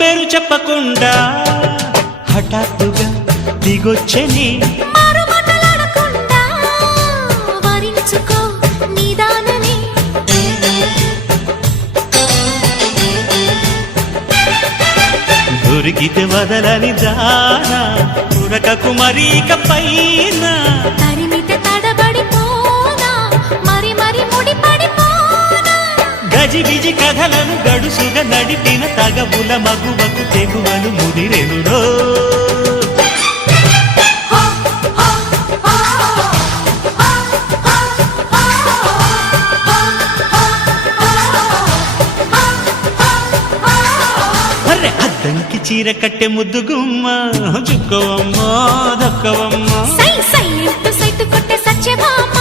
పేరు చెప్పకుండా హఠాత్తుగా దిగొచ్చని దొరికితే వదలని జానా ఉరకకు మరీక పైన తరిమితే తడబడిపోనా మరి మరి ముడిపడిపోనా గజిబిజి కథలను గడుసుగా నడిపిన తగవుల మగువకు తెగువలు ముదిరెనురో అద్దంకి చీర కట్టె ముద్దు గుమ్మ చుక్కవమ్మ దక్కవమ్మ సై సై సైటు కొట్టే సత్యభామ